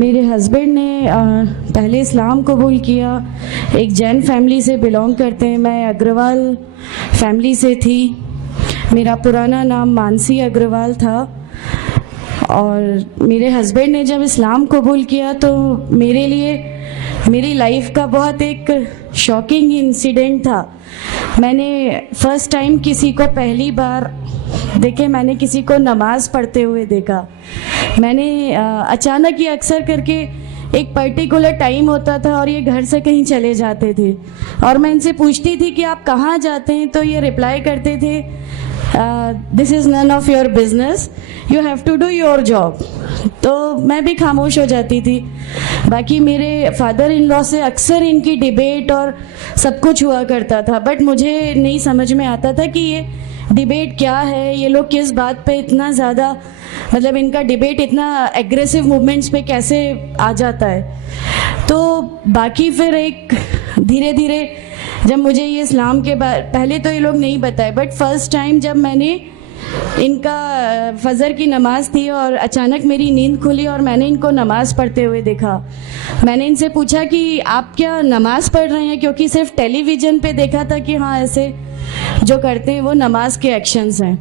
मेरे हस्बैंड ने पहले इस्लाम कबूल किया, एक जैन फैमिली से बिलोंग करते हैं। मैं अग्रवाल फैमिली से थी। मेरा पुराना नाम मानसी अग्रवाल था। और मेरे हस्बैंड ने जब इस्लाम कबूल किया तो मेरे लिए मेरी लाइफ का बहुत एक शॉकिंग इंसिडेंट था। मैंने फर्स्ट टाइम किसी को पहली बार देखे, मैंने किसी को नमाज पढ़ते हुए देखा। मैंने अचानक ही अक्सर करके एक पर्टिकुलर टाइम होता था और ये घर से कहीं चले जाते थे और मैं इनसे पूछती थी कि आप कहाँ जाते हैं, तो ये रिप्लाई करते थे this is none of your business, you have to do your job. तो मैं भी खामोश हो जाती थी। बाकी मेरे फादर इन लॉ से अक्सर इनकी डिबेट और सब कुछ हुआ करता था, बट मुझे नहीं समझ में आता था कि ये डिबेट क्या है, ये लोग किस बात पे इतना ज़्यादा, मतलब इनका डिबेट इतना एग्रेसिव मूवमेंट्स पे कैसे आ जाता है। तो बाकी फिर एक धीरे धीरे जब मुझे ये इस्लाम के पहले तो ये लोग नहीं बताए, बट फर्स्ट टाइम जब मैंने इनका फजर की नमाज थी और अचानक मेरी नींद खुली और मैंने इनको नमाज पढ़ते हुए देखा। मैंने इनसे पूछा कि आप क्या नमाज पढ़ रहे हैं, क्योंकि सिर्फ टेलीविज़न पे देखा था कि हाँ ऐसे जो करते हैं वो नमाज के एक्शंस हैं।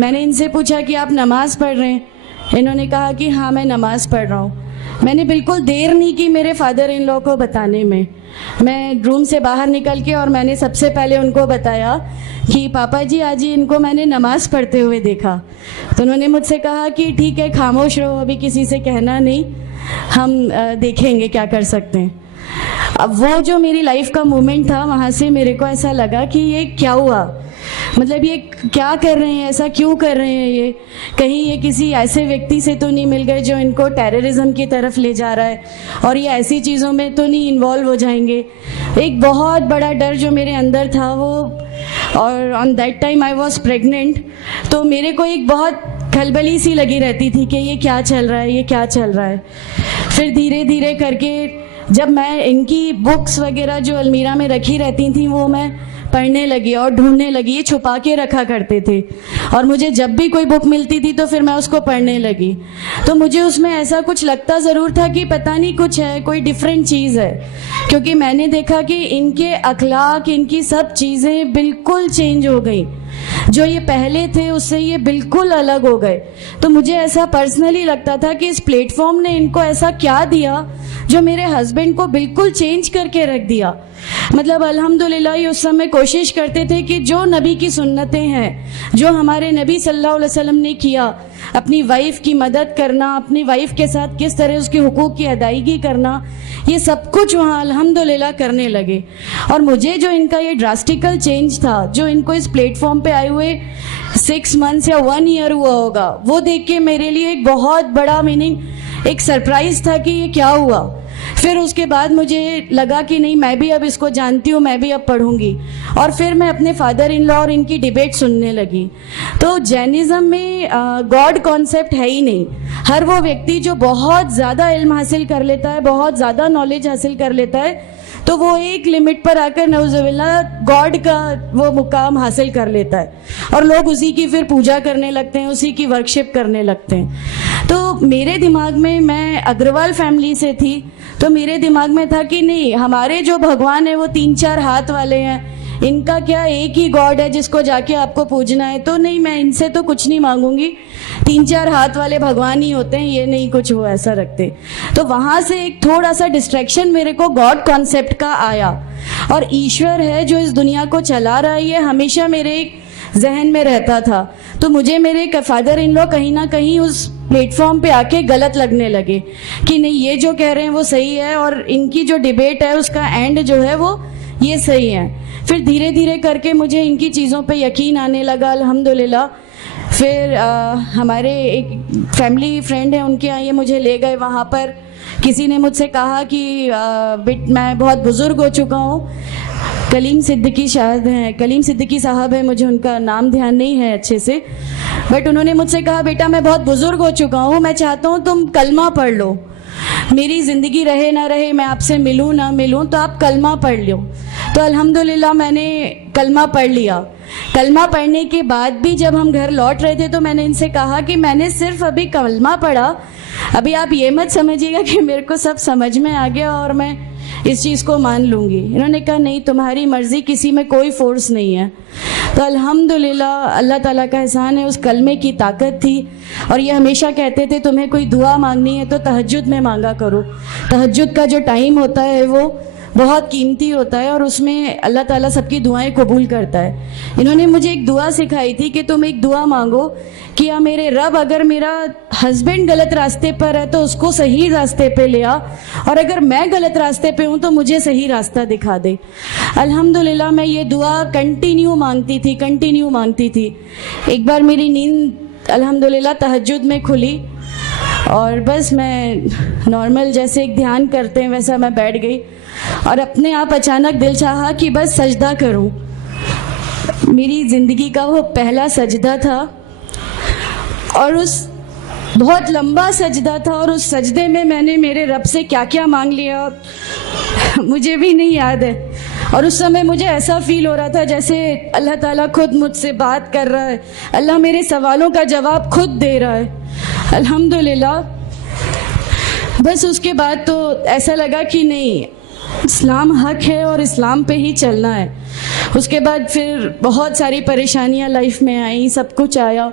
मैंने इनसे पूछा कि आप नमाज पढ़ रहे हैं। इन्होंने कहा कि हाँ मैं नमाज पढ़ रहा हूँ। मैंने बिल्कुल देर नहीं की मेरे फादर इन लॉ को बताने में। मैं रूम से बाहर निकल के और मैंने सबसे पहले उनको बताया कि पापा जी आज ही इनको मैंने नमाज पढ़ते हुए देखा। तो उन्होंने मुझसे कहा कि ठीक है खामोश रहो, अभी किसी से कहना नहीं, हम देखेंगे क्या कर सकते हैं। अब वो जो मेरी लाइफ का मोमेंट था, वहाँ से मेरे को ऐसा लगा कि ये क्या हुआ, मतलब ये क्या कर रहे हैं, ऐसा क्यों कर रहे हैं, ये कहीं ये किसी ऐसे व्यक्ति से तो नहीं मिल गए जो इनको टेररिज्म की तरफ ले जा रहा है और ये ऐसी चीज़ों में तो नहीं इन्वॉल्व हो जाएंगे। एक बहुत बड़ा डर जो मेरे अंदर था वो, और on that time I was pregnant, तो मेरे को एक बहुत खलबली सी लगी रहती थी कि ये क्या चल रहा है, ये क्या चल रहा है। फिर धीरे धीरे करके जब मैं इनकी बुक्स वगैरह जो अलमीरा में रखी रहती थी वो मैं पढ़ने लगी और ढूंढने लगी। ये छुपा के रखा करते थे और मुझे जब भी कोई बुक मिलती थी तो फिर मैं उसको पढ़ने लगी। तो मुझे उसमें ऐसा कुछ लगता ज़रूर था कि पता नहीं कुछ है, कोई डिफरेंट चीज़ है, क्योंकि मैंने देखा कि इनके अखलाक, इनकी सब चीज़ें बिल्कुल चेंज हो गई। जो ये पहले थे उससे ये बिल्कुल अलग हो गए। तो मुझे ऐसा पर्सनली लगता था कि इस प्लेटफॉर्म ने इनको ऐसा क्या दिया जो मेरे हस्बैंड को बिल्कुल चेंज करके रख दिया। मतलब अल्हम्दुलिल्लाह ये उस समय कोशिश करते थे कि जो नबी की सुन्नतें हैं, जो हमारे नबी सल्लल्लाहु अलैहि वसल्लम ने किया, अपनी वाइफ की मदद करना, अपनी वाइफ के साथ किस तरह उसके हुकूक की अदायगी करना, ये सब कुछ वहाँ अल्हम्दुलिल्लाह करने लगे। और मुझे जो इनका ये ड्रास्टिकल चेंज था, जो इनको इस प्लेटफॉर्म पे आए हुए 6 मंथ्स या 1 ईयर हुआ होगा, वो देख के मेरे लिए एक बहुत बड़ा मीनिंग, एक सरप्राइज था कि ये क्या हुआ। फिर उसके बाद मुझे लगा कि नहीं, मैं भी अब इसको जानती हूँ, मैं भी अब पढ़ूंगी। और फिर मैं अपने फादर इन लॉ और इनकी डिबेट सुनने लगी। तो जैनिज़्म में गॉड कॉन्सेप्ट है ही नहीं। हर वो व्यक्ति जो बहुत ज़्यादा इल्म हासिल कर लेता है, बहुत ज़्यादा नॉलेज हासिल कर लेता है, तो वो एक लिमिट पर आकर नौजुबिल्लाह गॉड का वो मुकाम हासिल कर लेता है और लोग उसी की फिर पूजा करने लगते हैं, उसी की वर्शिप करने लगते हैं। तो मेरे दिमाग में, मैं अग्रवाल फैमिली से थी, तो मेरे दिमाग में था कि नहीं, हमारे जो भगवान है वो 3-4 हाथ वाले हैं, इनका क्या एक ही गॉड है जिसको जाके आपको पूजना है। तो नहीं, मैं इनसे तो कुछ नहीं मांगूंगी, 3-4 हाथ वाले भगवान ही होते हैं, ये नहीं कुछ वो ऐसा रखते। तो वहाँ से एक थोड़ा सा डिस्ट्रैक्शन मेरे को गॉड कॉन्सेप्ट का आया। और ईश्वर है जो इस दुनिया को चला रहा है, ये हमेशा मेरे एक जहन में रहता था। तो मुझे मेरे फादर इन लॉ कहीं ना कहीं उस प्लेटफॉर्म पे आके गलत लगने लगे कि नहीं, ये जो कह रहे हैं वो सही है और इनकी जो डिबेट है उसका एंड जो है वो ये सही है। फिर धीरे धीरे करके मुझे इनकी चीज़ों पे यकीन आने लगा अल्हम्दुलिल्लाह। फिर हमारे एक फैमिली फ्रेंड है, उनके यहाँ ये मुझे ले गए। वहाँ पर किसी ने मुझसे कहा कि मैं बहुत बुज़ुर्ग हो चुका हूँ, कलीम सिद्दीकी शायद हैं, कलीम सिद्दीकी साहब है, मुझे उनका नाम ध्यान नहीं है अच्छे से, बट उन्होंने मुझसे कहा बेटा मैं बहुत बुज़ुर्ग हो चुका हूँ, मैं चाहता हूँ तुम कलमा पढ़ लो, मेरी ज़िंदगी रहे ना रहे, मैं आपसे मिलूँ ना मिलूँ, तो आप कलमा पढ़ लो। तो अल्हम्दुलिल्लाह मैंने कलमा पढ़ लिया। कलमा पढ़ने के बाद भी जब हम घर लौट रहे थे तो मैंने इनसे कहा कि मैंने सिर्फ अभी कलमा पढ़ा, अभी आप ये मत समझिएगा कि मेरे को सब समझ में आ गया और मैं इस चीज़ को मान लूँगी। इन्होंने कहा नहीं, तुम्हारी मर्ज़ी, किसी में कोई फोर्स नहीं है। तो अल्हम्दुलिल्लाह अल्लाह ताला का एहसान है, उस कलमे की ताकत थी। और ये हमेशा कहते थे तुम्हें कोई दुआ मांगनी है तो तहज्जुद में मांगा करो। तहज्जुद का जो टाइम होता है वो बहुत कीमती होता है और उसमें अल्लाह ताला सबकी दुआएं कबूल करता है। इन्होंने मुझे एक दुआ सिखाई थी कि तुम एक दुआ मांगो कि या मेरे रब, अगर मेरा हस्बैंड गलत रास्ते पर है तो उसको सही रास्ते पे ले आ, और अगर मैं गलत रास्ते पे हूँ तो मुझे सही रास्ता दिखा दे। अल्हम्दुलिल्लाह मैं ये दुआ कंटिन्यू मांगती थी। एक बार मेरी नींद अल्हम्दुलिल्लाह तहज्जुद में खुली और बस मैं नॉर्मल जैसे एक ध्यान करते हैं वैसा मैं बैठ गई और अपने आप अचानक दिल चाहा कि बस सजदा करूं। मेरी ज़िंदगी का वो पहला सजदा था और उस बहुत लंबा सजदा था और उस सजदे में मैंने मेरे रब से क्या क्या मांग लिया मुझे भी नहीं याद है। और उस समय मुझे ऐसा फील हो रहा था जैसे अल्लाह ताला खुद मुझसे बात कर रहा है, अल्लाह मेरे सवालों का जवाब खुद दे रहा है। अल्हम्दुलिल्लाह बस उसके बाद तो ऐसा लगा कि नहीं, इस्लाम हक है और इस्लाम पे ही चलना है। उसके बाद फिर बहुत सारी परेशानियां लाइफ में आई, सब कुछ आया,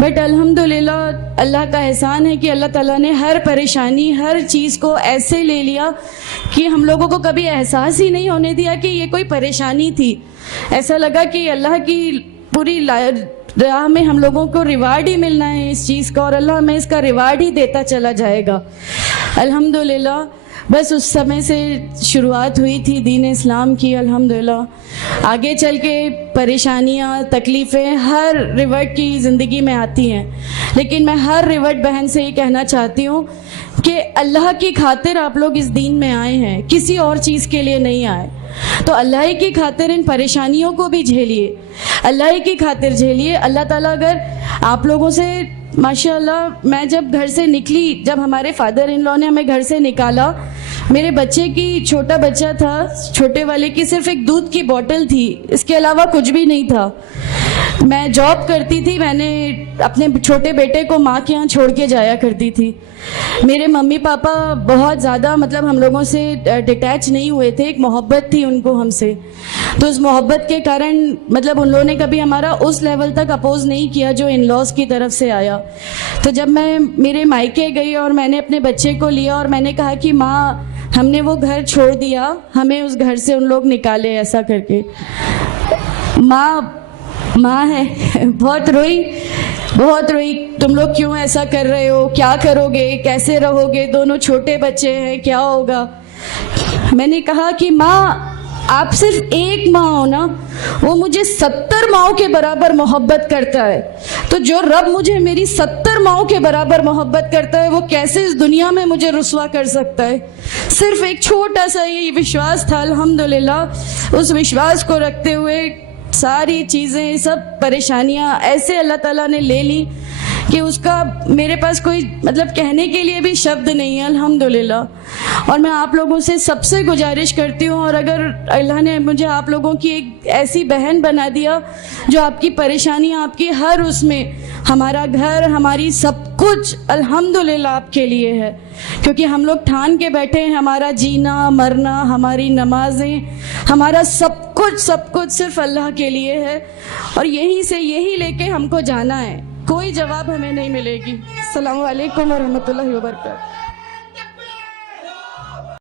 बट अल्हम्दुलिल्लाह अल्लाह का एहसान है कि अल्लाह ताला ने हर परेशानी, हर चीज़ को ऐसे ले लिया कि हम लोगों को कभी एहसास ही नहीं होने दिया कि ये कोई परेशानी थी। ऐसा लगा कि अल्लाह की पूरी राह में हम लोगों को रिवार्ड ही मिलना है इस चीज़ का और अल्लाह हमें इसका रिवार्ड ही देता चला जाएगा। अल्हम्दुलिल्लाह बस उस समय से शुरुआत हुई थी दीन इस्लाम की। अल्हम्दुलिल्लाह आगे चल के परेशानियाँ, तकलीफ़ें हर रिवर्ट की ज़िंदगी में आती हैं, लेकिन मैं हर रिवर्ट बहन से ये कहना चाहती हूँ कि अल्लाह की खातिर आप लोग इस दीन में आए हैं, किसी और चीज़ के लिए नहीं आए। तो अल्लाह ही की खातिर इन परेशानियों को भी झेलिए, अल्लाह ही की खातिर झेलिए। अल्लाह ताला अगर आप लोगों से, माशाअल्लाह मैं जब घर से निकली, जब हमारे फादर इन लॉ ने हमें घर से निकाला, मेरे बच्चे की, छोटा बच्चा था, छोटे वाले की सिर्फ एक दूध की बोतल थी, इसके अलावा कुछ भी नहीं था। मैं जॉब करती थी, मैंने अपने छोटे बेटे को माँ के यहाँ छोड़ के जाया करती थी। मेरे मम्मी पापा बहुत ज़्यादा मतलब हम लोगों से डिटैच नहीं हुए थे, एक मोहब्बत थी उनको हमसे, तो उस मोहब्बत के कारण मतलब उन लोगों ने कभी हमारा उस लेवल तक अपोज नहीं किया जो इन लॉज की तरफ से आया। तो जब मैं मेरे मायके गई और मैंने अपने बच्चे को लिया और मैंने कहा कि माँ हमने वो घर छोड़ दिया, हमें उस घर से उन लोग निकाले, ऐसा करके माँ है बहुत रोई, तुम लोग क्यों ऐसा कर रहे हो, क्या करोगे, कैसे रहोगे, दोनों छोटे बच्चे हैं, क्या होगा। मैंने कहा कि माँ आप सिर्फ एक माँ हो ना, वो मुझे 70 माँओं के बराबर मोहब्बत करता है, तो जो रब मुझे मेरी 70 माँओं के बराबर मोहब्बत करता है वो कैसे इस दुनिया में मुझे रुसवा कर सकता है। सिर्फ एक छोटा सा ये विश्वास था। अल्हम्दुलिल्लाह उस विश्वास को रखते हुए सारी चीज़ें, सब परेशानियाँ ऐसे अल्लाह ताला ने ले ली कि उसका मेरे पास कोई मतलब कहने के लिए भी शब्द नहीं है। अल्हम्दुलिल्लाह। और मैं आप लोगों से सबसे गुजारिश करती हूँ, और अगर अल्लाह ने मुझे आप लोगों की एक ऐसी बहन बना दिया जो आपकी परेशानियाँ, आपकी हर उसमें, हमारा घर, हमारी सब कुछ अल्हम्दुलिल्लाह आपके लिए है, क्योंकि हम लोग ठान के बैठे हैं हमारा जीना मरना, हमारी नमाजें, हमारा सब कुछ सिर्फ अल्लाह के लिए है, और यहीं से यही लेके हमको जाना है, कोई जवाब हमें नहीं मिलेगी। अस्सलामु अलैकुम व रहमतुल्लाहि व बरकातहू।